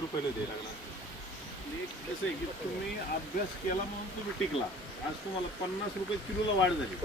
रुपये द्यायला लागणार एक कसं आहे की तुम्ही अभ्यास केला म्हणून तुम्ही टिकला. आज तुम्हाला पन्नास रुपये किलोला वाढ झाली.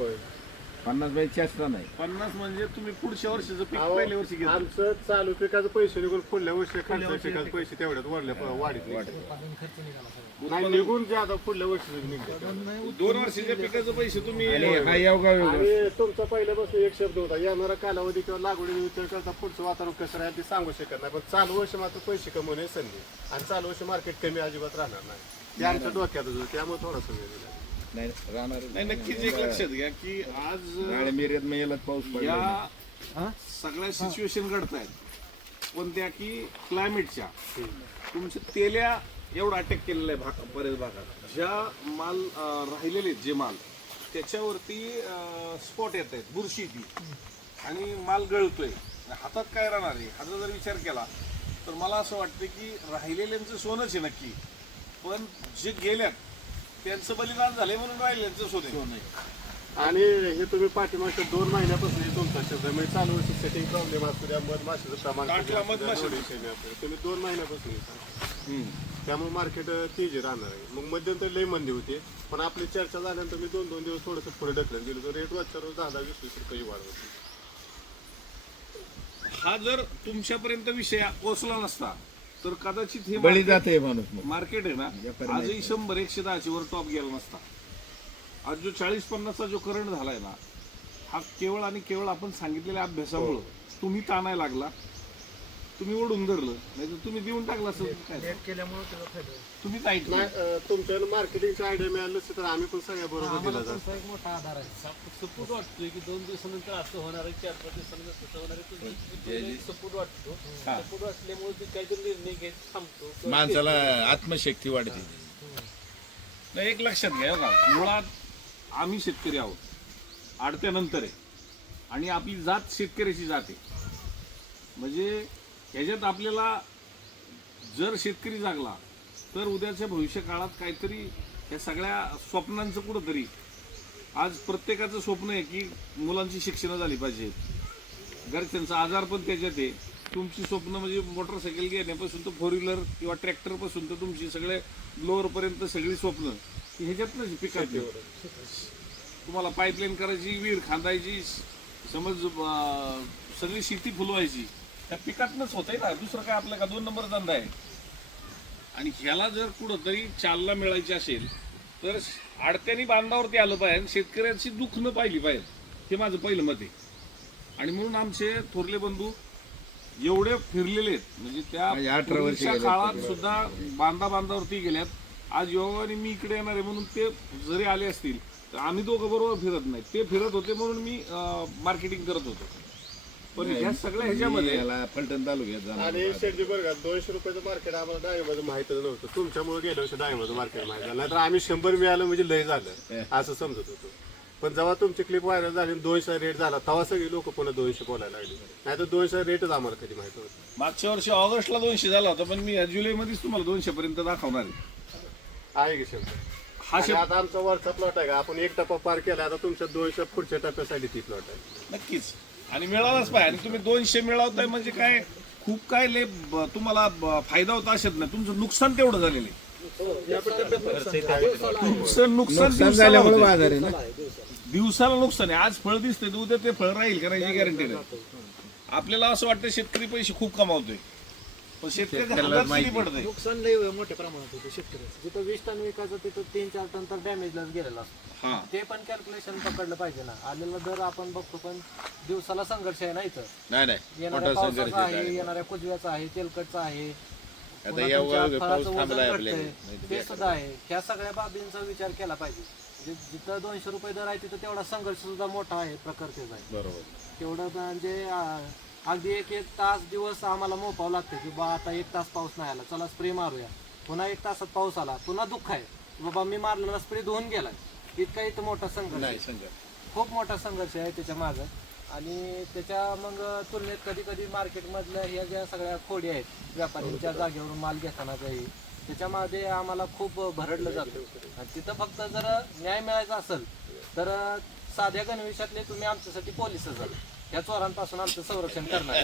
पन्नास बाई चेष्टा नाही. पन्नास म्हणजे तुम्ही पुढच्या वर्षीचं पीक अहो, पहिल्या वर्षी घेतलं आमचं चालू पिकाचं पैसे निघून पुढल्या वर्षी खालच्या पिकाचे पैसे तेवढ्यात वाढल्या वाढीत नाही. निघून जे आता पुढल्या वर्षी निघते. दोन वर्षाच्या पिकाचे पैसे तुम्ही आणि हा योगा आणि तुमचा पहिल्यापासून एक शब्द होता येणारा कालावधी किंवा लागवडी विचार करता पुढचं वातावरण कसं राहील ते सांगू शकत नाही. पण चालू वर्ष मात्र पैसे कमवणे संधी. आणि चालू वर्ष मार्केट कमी अजिबात राहणार नाही. ते आमच्या डोक्यातच होतं त्यामुळे थोडासा वेळ दिला. नाही राहणार नाही नक्कीच एक लक्षात घ्या की आज नाळे मिरत मेलात पाऊस पडला या सगळ्या सिच्युएशन घडतायत. पण त्या की क्लायमेटच्या तुमच्या तेल्या एवढा अटॅक केलेला आहे भाग बरेच भागात. ज्या माल राहिलेले आहेत जे माल त्याच्यावरती स्पॉट येत आहेत बुरशी ती आणि माल गळतोय. हातात काय राहणार आहे? हाचा जर विचार केला तर मला असं वाटतं की राहिलेल्यांचं सोनंच आहे नक्की. पण जे गेल्यात त्यांचं बलिदान झालंय म्हणून राहिलेल्यांचं सोनं आहे. आणि हे तुम्ही पाठीमागच्या दोन महिन्यापासून हे तुमचा शब्द आहे. म्हणजे चालू वर्ष सेटिंग प्रॉब्लेम असतो त्या मधमाशीचं प्रमाण काटला मधमाशी. तुम्ही दोन महिन्यापासून हे. त्यामुळे मार्केट तेजी राहणार आहे मग मध्यंतर लई मंदी होती पण आपली चर्चा झाल्यानंतर मी दोन दोन दिवस थोडंसं पुढे ढकलून दिलं तर रेट रोजच्या रोज दहा दहा वीस वीस रुपये वाढ होती हा जर तुमच्यापर्यंत विषय पोहोचला नसता तर कदाचित हे बळी मार्केट- जाते माणूस मग. मार्केट आहे ना? आजही शंभर एकशे दहाच्या वर टॉप गेला नसता. आज जो चाळीस पन्नासचा जो करंट झालाय ना हा केवळ आणि केवळ आपण सांगितलेल्या अभ्यासामुळं तुम्ही ताणायला लागला. तुम्ही ओढून धरलं नाही तर तुम्ही देऊन टाकला असं काय? तुम्हीच ऐकलं. तुमच्या मार्केटिंगची आयडिया मिळाली नसती तर आम्ही पण सगळ्या बरोबर दिला जातो. तुमचा एक मोठा आधार आहे. सपोर्ट वाटतोय की दोन दिवसानंतर असं होणार आहे चार पाच दिवसानंतर असं होणार आहे. सपोर्ट वाटतो सपोर्ट वाटल्यामुळे ते काहीतरी निर्णय घ्यायचं थांबतो. माणसाला आत्मशक्ती वाढते. नाही एक लक्षात घ्या बघा मुळात आम्ही शेतकरी आहोत. आडत्यानंतर आहे. आणि आपली जात शेतकऱ्याची जात आहे. म्हणजे ह्याच्यात आपल्याला जर शेतकरी जागला तर उद्याच्या भविष्य काळात काहीतरी या सगळ्या स्वप्नांचं कुठंतरी आज प्रत्येकाचं स्वप्न आहे की मुलांची शिक्षणं झाली पाहिजेत घरच्यांचा आजार पण त्याच्यात आहे. तुमची स्वप्न म्हणजे मोटरसायकल घेण्यापासून तर फोर व्हीलर किंवा ट्रॅक्टरपासून तर तुमची सगळे लोअरपर्यंत सगळी स्वप्न ही ह्याच्यातनंच पिकात तुम्हाला पाईपलाईन करायची विहीर खांदायची समज सगळी शेती फुलवायची. त्या पिकातनंच होतंय ना. दुसरं काय आपलं का? दोन नंबर धंदा आहे. आणि ह्याला जर कुठंतरी चालना मिळायची असेल तर आडत्यानी बांधावरती आलं पाहिजे. आणि शेतकऱ्याची दुःख न पाहिली पाहिजे. हे माझं पहिलं मत आहे. आणि म्हणून आमचे थोरले बंधू एवढे फिरलेले आहेत. म्हणजे त्या अठरा वर्षी पूर्वीच्या गेले काळात सुद्धा बांधा बांधावरती गेल्यात. आज योगाने मी इकडे येणार आहे म्हणून ते जरी आले असतील तर आम्ही दोघं बरोबर फिरत नाही. ते फिरत होते म्हणून मी मार्केटिंग करत होतो. पण ह्या सगळ्या ह्याच्यामध्ये याला फलटण तालुक्यात जाणार. आणि शेटजी बरं का दोनशे रुपयाचं मार्केट आम्हाला डाळिंबाचं माहितच नव्हतं. तुमच्यामुळे गेल्या वर्षी डाळिंबाचं मार्केट माहीत झालं. नाहीतर आम्ही शंभर मिळालं म्हणजे लय झालं. असं समजत होतो. पण जेव्हा तुमची क्लिप व्हायरल झाली आणि दोनशे रेट झाला तेव्हा सगळी लोक पुन्हा दोनशे बोलायला लागली. नाही तर दोनशे रेटच आम्हाला कधी माहीत होतं मागच्या वर्षी ऑगस्टला दोनशे झाला होता पण मी या जुलैमध्येच तुम्हाला दोनशे पर्यंत दाखवणार आहे. आहे की शंभर? हा आणि शब्द आता आमचा वरचा प्लॉट आहे का? आपण एक टप्पा पार केला आता तुमच्या दोनशे पुढच्या टप्प्यासाठी ती प्लॉट आहे. नक्कीच. आणि मिळालाच पाहिजे. आणि तुम्ही दोनशे मिळवताय म्हणजे काय? खूप काय ब- तुम्हाला ब- फायदा होता असेल ना. तुमचं नुकसान तेवढं झालेलं आहे. नुकसान नुकसान नुकसान दिवसाला झाल्यामुळे होतंय. बाजार आहे ना? दिवसाला नुकसान आहे. आज फळ दिसते उद्या ते फळ राहील का याची गॅरंटी नाही. आपल्याला असं वाटतं शेतकरी पैसे खूप कमावतोय. पण पडतंय? नुकसान लय मोठ्या प्रमाणात होतं शेतकऱ्याचं. जिथं वीस टन विकायचं तिथं तीन चार टन तर डॅमेजलाच गेलेला असतो. हा. ते पण कॅल्क्युलेशन पकडलं पाहिजे ना. आलेला दर आपण बघतो पण दिवसाला संघर्ष आहे ना इथं? नाही नाही. येणाऱ्या मोठा संघर्ष पावसाचा आहे आहे येणाऱ्या कुजव्याचा आहे तेलकटचा आहे आता पुन्हा या तुमच्या वर पाऊस फळाचं थांबलाय वजन घटतंय. ते सुद्धा आहे. ह्या सगळ्या बाबींचा विचार केला पाहिजे. म्हणजे जिथं दोनशे रुपये दर आहे तिथं तेवढा संघर्ष सुद्धा मोठा आहे प्रकृतीचा आहे. बरोबर. तेवढं म्हणजे अं, अगदी एक एक तास दिवस आम्हाला मोपावं लागतं की बा आता एक तास पाऊस नाही आला. चला स्प्रे मारूया. पुन्हा एक तासात पाऊस आला. पुन्हा दुःख आहे. बाबा मी मारलेला स्प्रे धुवून गेलाय. इतका इथं मोठा संघर्ष आहे. नाही खूप मोठा संघर्ष आहे त्याच्या मागं. आणि त्याच्या मग तुलनेत कधी कधी मार्केटमधल्या ह्या ज्या सगळ्या खोडी आहेत व्यापाऱ्यांच्या जागेवरून माल घेताना काही त्याच्यामध्ये आम्हाला खूप भरडलं जातं. आणि तिथं फक्त जर न्याय मिळायचा असेल तर साध्या गणवेशातले तुम्ही आमच्यासाठी पोलिसच झाले. या चोरांपासून आमचं संरक्षण करणार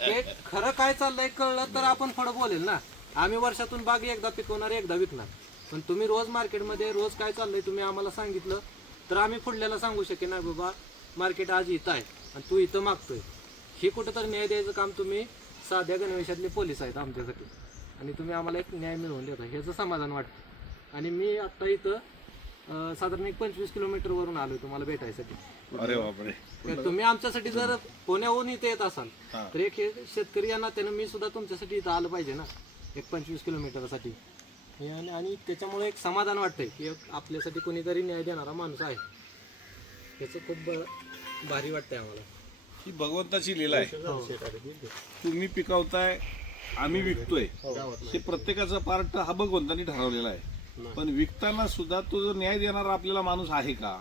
ते खरं काय चाललंय कळलं तर आपण थोडं बोलेल ना. आम्ही वर्षातून बाग एकदा पिकवणार एकदा विकणार. पण तुम्ही रोज मार्केटमध्ये रोज काय चाललंय तुम्ही आम्हाला सांगितलं तर आम्ही पुढल्याला सांगू शकेन ना बाबा मार्केट आज इथं आहे आणि तू इथं मागतोय. हे कुठंतरी न्याय द्यायचं काम तुम्ही साध्या गणवेशातले पोलीस आहेत आमच्यासाठी. आणि तुम्ही आम्हाला एक न्याय मिळवून देता. ह्याचं समाधान वाटतं. आणि मी आत्ता इथं अं, साधारण एक पंचवीस किलोमीटरवरून आलोय तुम्हाला भेटायसाठी. अरे बापरे. तर तुम्ही आमच्यासाठी जर पुण्याहून इथे येत असाल तर एक हे शेतकरी या नात्यानं मी सुद्धा तुमच्यासाठी इथं आलं पाहिजे ना एक पंचवीस किलोमीटरसाठी. हे आणि आणि त्याच्यामुळे एक समाधान वाटतंय की एक आपल्यासाठी कोणीतरी न्याय देणारा माणूस आहे. त्याचं खूप ब- भारी वाटतंय आम्हाला. ही भगवंताची लीला आहे. तुम्ही पिकवताय आम्ही विकतोय. ते प्रत्येकाचा पार्ट हा भगवंतानी ठरवलेला आहे. पण विकताना सुद्धा तो जो न्याय देणारा आपल्याला माणूस आहे का?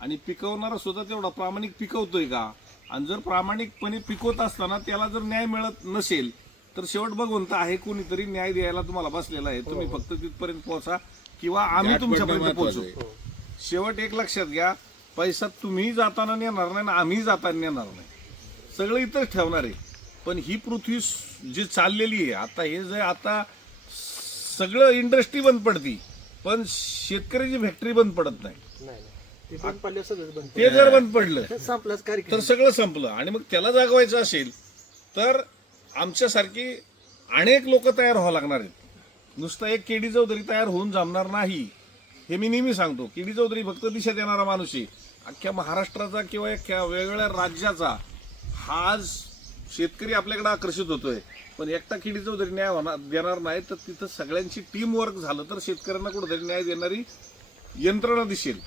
आणि पिकवणारा सुद्धा तेवढा प्रामाणिक पिकवतोय का? आणि जर प्रामाणिकपणे पिकवत असताना त्याला जर न्याय मिळत नसेल तर शेवट भगवंत आहे कोणीतरी न्याय द्यायला तुम्हाला बसलेला आहे. तुम्ही फक्त तिथपर्यंत पोहोचा किंवा आम्ही तुमच्यापर्यंत पोहोचू. शेवट एक लक्षात घ्या पैसा तुम्ही जाताना नेणार नाही आणि आम्ही जाताना नेणार नाही. सगळं इथंच ठेवणार आहे. पण ही पृथ्वी जी चाललेली आहे आता हे जे आता सगळं इंडस्ट्री बंद पडती पण शेतकऱ्याची फॅक्टरी बंद पडत नाही. ते पण पडले सगळं बंद ते जर बंद पडलं संपलाच तर कार्यक्रम सगळं संपलं. आणि मग त्याला जागवायचं असेल तर आमच्यासारखी अनेक लोक तयार व्हावं लागणार आहेत. नुसतं एक केडी चौधरी तयार होऊन जमणार नाही हे मी नेहमी सांगतो. केडी चौधरी फक्त दिशा देणारा माणूस आहे. अख्ख्या महाराष्ट्राचा किंवा अख्ख्या वेगवेगळ्या राज्याचा हा आज शेतकरी आपल्याकडे आकर्षित होतोय. पण एकटा किडीचा जरी न्याय होणार देणार नाही तर तिथं सगळ्यांची टीम वर्क झालं तर शेतकऱ्यांना कुठेतरी न्याय देणारी यंत्रणा दिसेल.